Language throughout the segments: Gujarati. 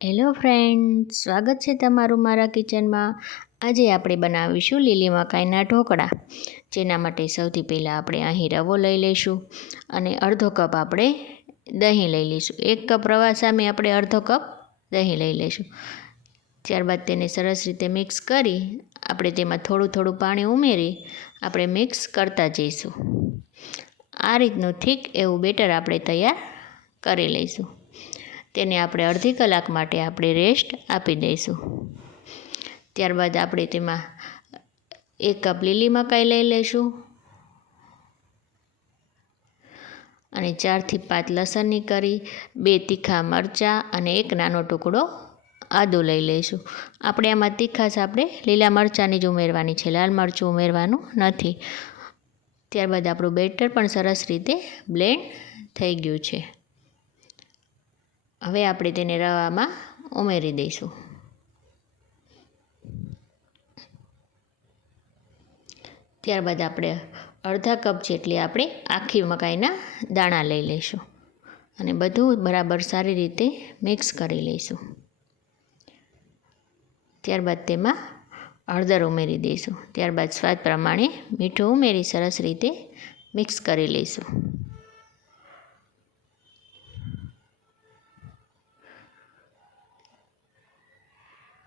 હેલો ફ્રેન્ડ, સ્વાગત છે તમારું મારા કિચનમાં। આજે આપણે બનાવીશું લીલી મકાઈના ઢોકળા। જેના માટે સૌથી પહેલાં આપણે અહીં રવો લઈ લઈશું અને અડધો કપ આપણે દહીં લઈ લઈશું। 1 કપ રવા સામે આપણે અડધો કપ દહીં લઈ લઈશું। ત્યારબાદ તેને સરસ રીતે મિક્સ કરી આપણે તેમાં થોડું થોડું પાણી ઉમેરી આપણે મિક્સ કરતા જઈશું। આ રીતનું ઠીક એવું બેટર આપણે તૈયાર કરી લઈશું। તેને આપણે અડધી કલાક માટે આપણે રેસ્ટ આપી દઈશું। ત્યારબાદ આપણે તેમાં 1 કપ લીલી મકાઈ લઈ લઈશું અને 4 થી 5 લસણની કળી, 2 તીખા મરચાં અને 1 નાનો ટુકડો આદું લઈ લઈશું। આપણે આમાં તીખાશ આપણે લીલા મરચાંની જ ઉમેરવાની છે, લાલ મરચું ઉમેરવાનું નથી। ત્યારબાદ આપણું બેટર પણ સરસ રીતે બ્લેન્ડ થઈ ગયું છે। હવે આપણે તેને રવામાં ઉમેરી દઈશું। ત્યારબાદ આપણે અડધા કપ જેટલી આપણે આખી મકાઈના દાણા લઈ લઈશું અને બધું બરાબર સારી રીતે મિક્સ કરી લઈશું। ત્યારબાદ તેમાં હળદર ઉમેરી દઈશું। ત્યારબાદ સ્વાદ પ્રમાણે મીઠું ઉમેરી સરસ રીતે મિક્સ કરી લઈશું।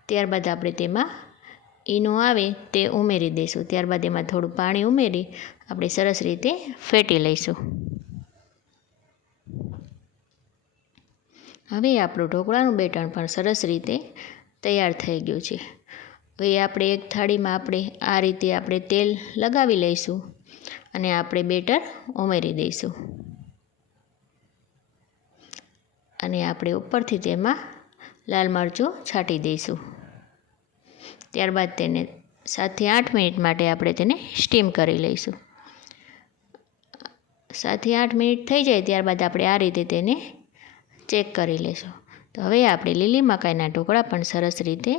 ત્યારબાદ આપણે તેમાં ઈનો આવે તે ઉમેરી દઈશું। ત્યારબાદ એમાં થોડું પાણી ઉમેરી આપણે સરસ રીતે ફેટી લઈશું। હવે આપણું ઢોકળાનું બેટર પણ સરસ રીતે તૈયાર થઈ ગયું છે। હવે આપણે એક થાળીમાં આપણે આ રીતે આપણે તેલ લગાવી લઈશું અને આપણે બેટર ઉમેરી દઈશું અને આપણે ઉપરથી તેમાં લાલ મરચું છાંટી દઈશું। ત્યારબાદ તેને 7 થી 8 મિનિટ માટે આપણે તેને સ્ટીમ કરી લઈશું। 7 થી 8 મિનિટ થઈ જાય ત્યારબાદ આપણે આ રીતે તેને ચેક કરી લઈશું। તો હવે આપણે લીલી મકાઈના ઢોકળા પણ સરસ રીતે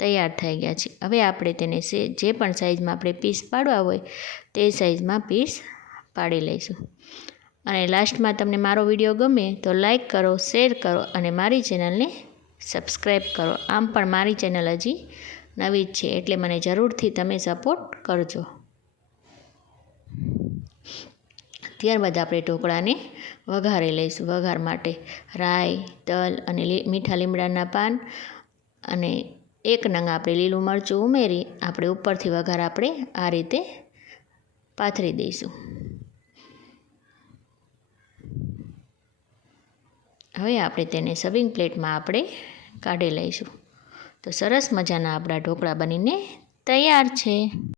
તૈયાર થઈ ગયા છે। હવે આપણે તેને જે પણ સાઈઝમાં આપણે પીસ પાડવા હોય તે સાઈઝમાં પીસ પાડી લઈશું। અને લાસ્ટમાં તમને મારો વિડીયો ગમે તો લાઈક કરો, શેર કરો અને મારી ચેનલને સબસ્ક્રાઈબ કરો। આમ પણ મારી ચેનલ હજી નવી જ છે એટલે મને જરૂરથી તમે સપોર્ટ કરજો। ત્યારબાદ આપણે ઢોકળાને વઘારી લઈશું। વઘાર માટે રાઈ, તલ અને મીઠા લીમડાના પાન અને 1 નંગ આપણે લીલું મરચું ઉમેરી આપણે ઉપરથી વઘાર આપણે આ રીતે પાથરી દઈશું। હવે આપણે તેને સર્વિંગ પ્લેટમાં આપણે કાઢી લઈશું। તો સરસ મજાના આપણા ઢોકળા બનીને તૈયાર છે।